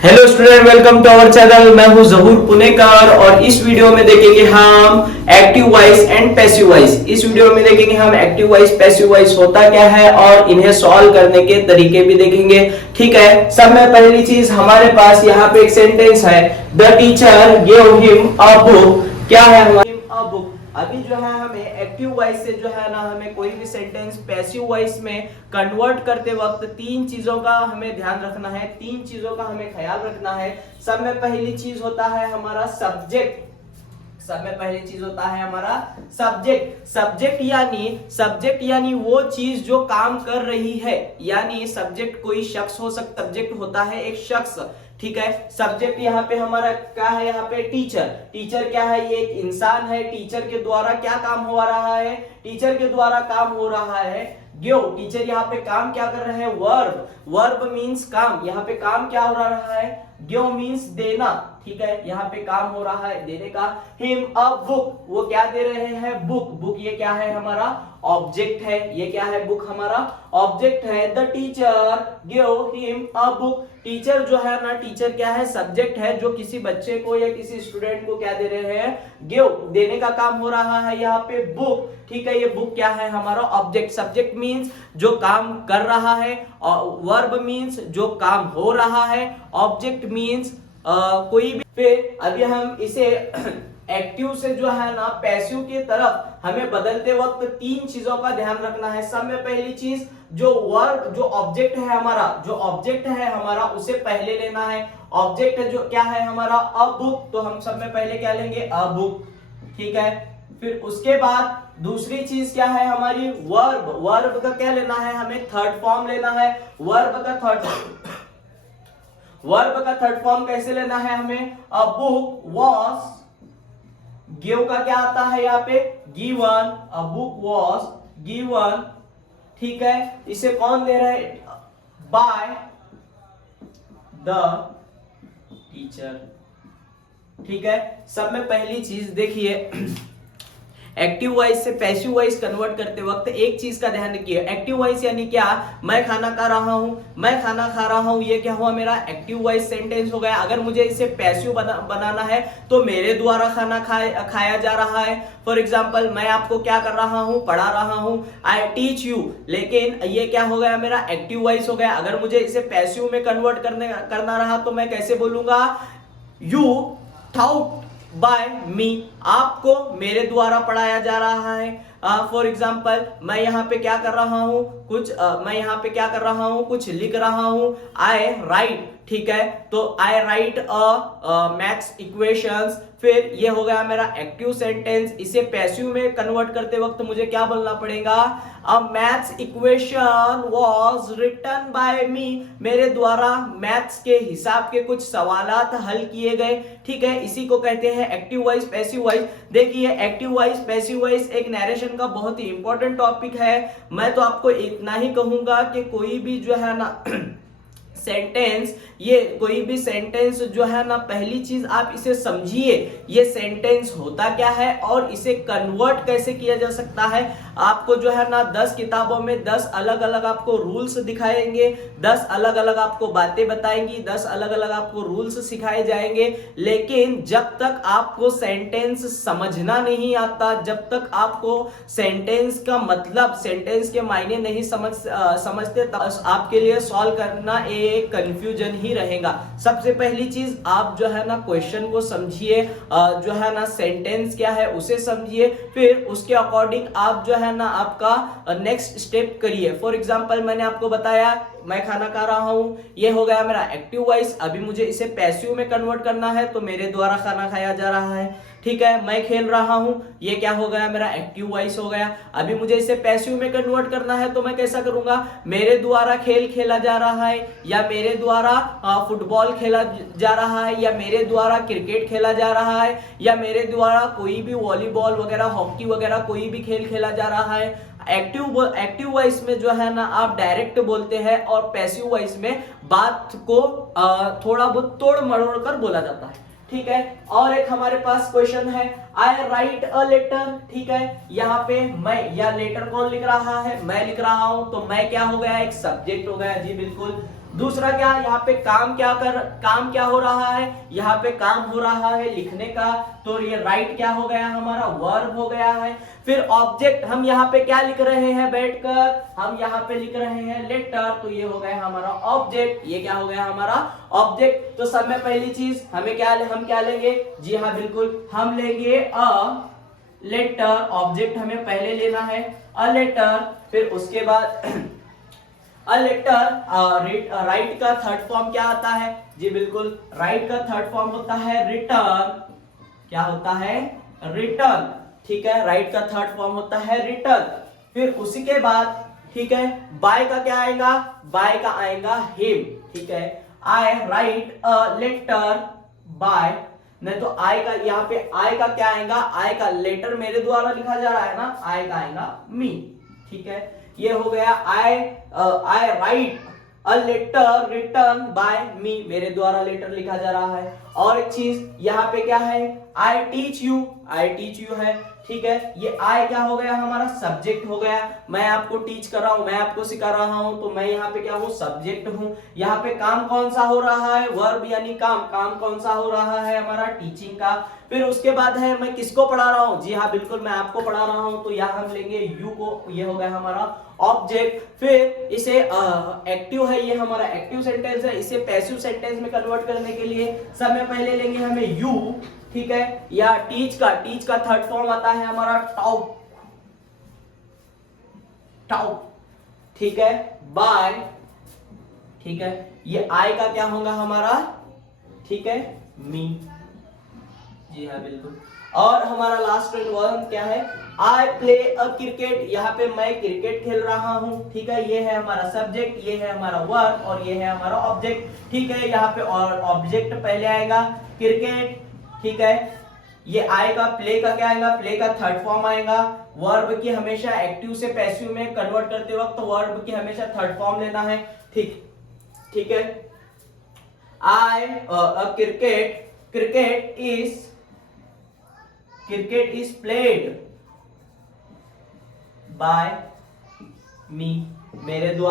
Hello student, welcome to our channel. मैं हूं जहूर पुनेकर और इस वीडियो में देखेंगे हम active voice and passive voice. इस वीडियो में देखेंगे हम एक्टिव वॉइस पैसिव वॉइस होता क्या है और इन्हें सॉल्व करने के तरीके भी देखेंगे। ठीक है, सब में पहली चीज हमारे पास यहाँ पे एक सेंटेंस है, the teacher gave him a book. क्या है हमारी अ बुक। अभी जो है हमें एक्टिव वॉइस से जो है ना हमें कोई भी सेंटेंस पैसिव वॉइस में कन्वर्ट करते वक्त तीन चीजों का हमें ध्यान रखना है, तीन चीजों का हमें ख्याल रखना है। सब में पहली चीज होता है हमारा सब्जेक्ट। सब में पहली चीज होता है हमारा सब्जेक्ट। सब्जेक्ट यानी वो चीज जो काम कर रही है, यानी सब्जेक्ट कोई शख्स हो सकता, सब्जेक्ट होता है एक शख्स। ठीक है, सब्जेक्ट यहाँ पे हमारा क्या है, यहाँ पे टीचर। टीचर क्या है, ये एक इंसान है। टीचर के द्वारा क्या काम हो रहा है, टीचर के द्वारा काम हो रहा है गिव। टीचर यहाँ पे काम क्या कर रहे हैं, वर्ब। वर्ब मींस काम, यहाँ पे काम क्या हो रहा है, गिव मींस देना। ठीक है, यहाँ पे काम हो रहा है देने का। हिम अ बुक, वो क्या दे रहे हैं, बुक। बुक ये क्या है, हमारा ऑब्जेक्ट है। ये क्या है, बुक हमारा ऑब्जेक्ट है। The teacher give him a book. Teacher जो है ना, टीचर क्या है, सब्जेक्ट है जो किसी बच्चे को या किसी स्टूडेंट को क्या दे रहे हैं, गिव, देने का काम हो रहा है यहाँ पे बुक। ठीक है, ये बुक क्या है, हमारा ऑब्जेक्ट। सब्जेक्ट मींस जो काम कर रहा है, और वर्ब मींस जो काम हो रहा है, ऑब्जेक्ट मींस कोई भी। फिर अभी हम इसे एक्टिव से जो है ना पैसिव की तरफ हमें बदलते वक्त तीन चीजों का ध्यान रखना है। सब में पहली चीज जो वर्ब, जो ऑब्जेक्ट है हमारा, जो ऑब्जेक्ट है हमारा उसे पहले लेना है। ऑब्जेक्ट है जो क्या है हमारा, अ बुक, तो हम सब में पहले क्या लेंगे, अ बुक। ठीक है, फिर उसके बाद दूसरी चीज क्या है हमारी, वर्ब। वर्ब का क्या लेना है, हमें थर्ड फॉर्म लेना है। वर्ब का थर्ड फॉर्म कैसे लेना है हमें, अ बुक वॉज, गिव का क्या आता है यहाँ पे, given. A book was given. ठीक है, इसे कौन दे रहा है, बाय द टीचर। ठीक है, सब में पहली चीज देखिए, एक्टिव वॉइस से पैसिव वॉइस कन्वर्ट करते वक्त एक चीज का ध्यान रखिए। एक्टिव वॉइस यानी क्या, मैं खाना खा रहा हूं, मैं खाना खा रहा हूं, ये क्या हुआ, मेरा एक्टिव वॉइस सेंटेंस हो गया। अगर मुझे इसे पैसिव बनाना है तो मेरे द्वारा खाना खाया जा रहा है। फॉर एग्जाम्पल, मैं आपको क्या कर रहा हूं, पढ़ा रहा हूं, आई टीच यू। लेकिन ये क्या हो गया, मेरा एक्टिव वॉइस हो गया। अगर मुझे इसे पैसिव में कन्वर्ट करना रहा तो मैं कैसे बोलूंगा, यू थॉट बाय मी, आपको मेरे द्वारा पढ़ाया जा रहा है। फॉर एग्जाम्पल, मैं यहाँ पे क्या कर रहा हूँ, मैं यहाँ पे क्या कर रहा हूँ, कुछ लिख रहा हूँ, आई राइट। ठीक है, तो आई राइट मैथ्स इक्वेशंस। फिर ये हो गया मेरा एक्टिव सेंटेंस। इसे पैसिव में कन्वर्ट करते वक्त मुझे क्या बोलना पड़ेगा, a maths equation was written by me, मेरे द्वारा मैथ्स के हिसाब के कुछ सवालात हल किए गए। ठीक है, इसी को कहते हैं एक्टिव वॉइस पैसिव वॉइस। देखिए, एक्टिव वॉइस पैसिव वॉइस एक नरेशन का बहुत ही इंपॉर्टेंट टॉपिक है। मैं तो आपको इतना ही कहूंगा कि कोई भी जो है ना सेंटेंस, ये कोई भी सेंटेंस जो है ना, पहली चीज आप इसे समझिए, ये सेंटेंस होता क्या है और इसे कन्वर्ट कैसे किया जा सकता है। आपको जो है ना 10 किताबों में 10 अलग अलग आपको रूल्स दिखाएंगे, 10 अलग अलग आपको बातें बताएंगी, 10 अलग अलग आपको रूल्स सिखाए जाएंगे। लेकिन जब तक आपको सेंटेंस समझना नहीं आता, जब तक आपको सेंटेंस का मतलब, सेंटेंस के मायने नहीं समझते, तब आपके लिए सॉल्व करना एक कंफ्यूजन ही रहेगा। सबसे पहली चीज आप जो है ना क्वेश्चन को समझिए, जो है ना सेंटेंस क्या है उसे समझिए, फिर उसके अकॉर्डिंग आप जो है ना आपका नेक्स्ट स्टेप करिए। फॉर एग्जांपल, मैंने आपको बताया मैं खाना खा रहा हूं, ये हो गया मेरा एक्टिव वॉइस। अभी मुझे इसे पैसिव में कन्वर्ट करना है तो मेरे द्वारा खाना खाया जा रहा है। ठीक है, मैं खेल रहा हूं, ये क्या हो गया, मेरा एक्टिव वॉइस हो गया। अभी मुझे इसे पैसिव में कन्वर्ट करना है तो मैं कैसा करूंगा, मेरे द्वारा खेल खेला जा रहा है, या मेरे द्वारा फुटबॉल खेला जा रहा है, या मेरे द्वारा क्रिकेट खेला जा रहा है, या मेरे द्वारा कोई भी वॉलीबॉल वगैरह, हॉकी वगैरह कोई भी खेल खेला जा रहा है। एक्टिव वॉइस में जो है ना आप डायरेक्ट बोलते हैं और पैसिव वॉइस में बात को थोड़ा बहुत तोड़ मरोड़ कर बोला जाता है। ठीक है, और एक हमारे पास क्वेश्चन है, आई राइट अ लेटर। ठीक है, यहाँ पे मैं या लेटर कौन लिख रहा है, मैं लिख रहा हूं, तो मैं क्या हो गया, एक सब्जेक्ट हो गया। जी बिल्कुल, दूसरा क्या, यहाँ पे काम क्या हो रहा है, यहाँ पे काम हो रहा है लिखने का, तो ये राइट क्या हो गया हमारा, वर्ब हो गया है। फिर ऑब्जेक्ट, हम यहाँ पे क्या लिख रहे हैं बैठकर, हम यहाँ पे लिख रहे हैं लेटर, तो ये हो गया हमारा ऑब्जेक्ट, ये क्या हो गया हमारा ऑब्जेक्ट। तो सब में पहली चीज हम क्या लेंगे, जी हाँ बिल्कुल, हम लेंगे अ लेटर, ऑब्जेक्ट हमें पहले लेना है अ लेटर। फिर उसके बाद अ लेटर, राइट का थर्ड फॉर्म क्या आता है, जी बिल्कुल, राइट का थर्ड फॉर्म होता है रिटर्न, क्या होता है, रिटर्न, ठीक है, राइट का थर्ड फॉर्म होता है रिटर्न। फिर उसी के बाद, ठीक है, बाय का क्या आएगा, बाय का आएगा हिम, ठीक है, आई राइट अ लेटर बाय, नहीं तो आई का, यहाँ पे आई का क्या आएगा, आई का लेटर मेरे द्वारा लिखा जा रहा है ना, आई का आएगा मी, ठीक है, ये हो गया I write a letter written by me, मेरे द्वारा लेटर लिखा जा रहा है। और एक चीज यहाँ पे क्या है, आई टीच यू है, ठीक है, ये आई क्या हो गया हमारा, सब्जेक्ट हो गया, मैं आपको टीच कर रहा हूं, मैं आपको सिखा रहा हूं, तो मैं यहाँ पे क्या हूँ, सब्जेक्ट हूँ। यहाँ पे काम कौन सा हो रहा है, वर्ब यानी काम कौन सा हो रहा है हमारा, टीचिंग का। फिर उसके बाद है, मैं किसको पढ़ा रहा हूँ, जी हाँ बिल्कुल, मैं आपको पढ़ा रहा हूँ, तो यहाँ हम लेंगे यू को, ये हो गया हमारा ऑब्जेक्ट। फिर इसे एक्टिव है, ये हमारा एक्टिव सेंटेंस है, इसे पैसिव सेंटेंस में कन्वर्ट करने के लिए सब में पहले लेंगे हमें यू, ठीक है, या टीच का थर्ड फॉर्म आता है हमारा टाउट, ठीक है, बाय, ठीक है, ये आई का क्या होगा हमारा, ठीक है, मी, जी हाँ बिल्कुल। और हमारा लास्ट वन क्या है, आई प्ले अ क्रिकेट, यहाँ पे मैं क्रिकेट खेल रहा हूँ, ठीक है, ये है हमारा सब्जेक्ट, ये है हमारा वर्ब और ये है हमारा ऑब्जेक्ट, ठीक है, यहाँ पे और ऑब्जेक्ट पहले आएगा क्रिकेट, ठीक है, ये आएगा, प्ले का क्या आएगा, प्ले का थर्ड फॉर्म आएगा। वर्ब की हमेशा एक्टिव से पैसिव में कन्वर्ट करते वक्त वर्ब की हमेशा थर्ड फॉर्म लेना है, ठीक है, आई cricket is played by me, मेरे द्वारा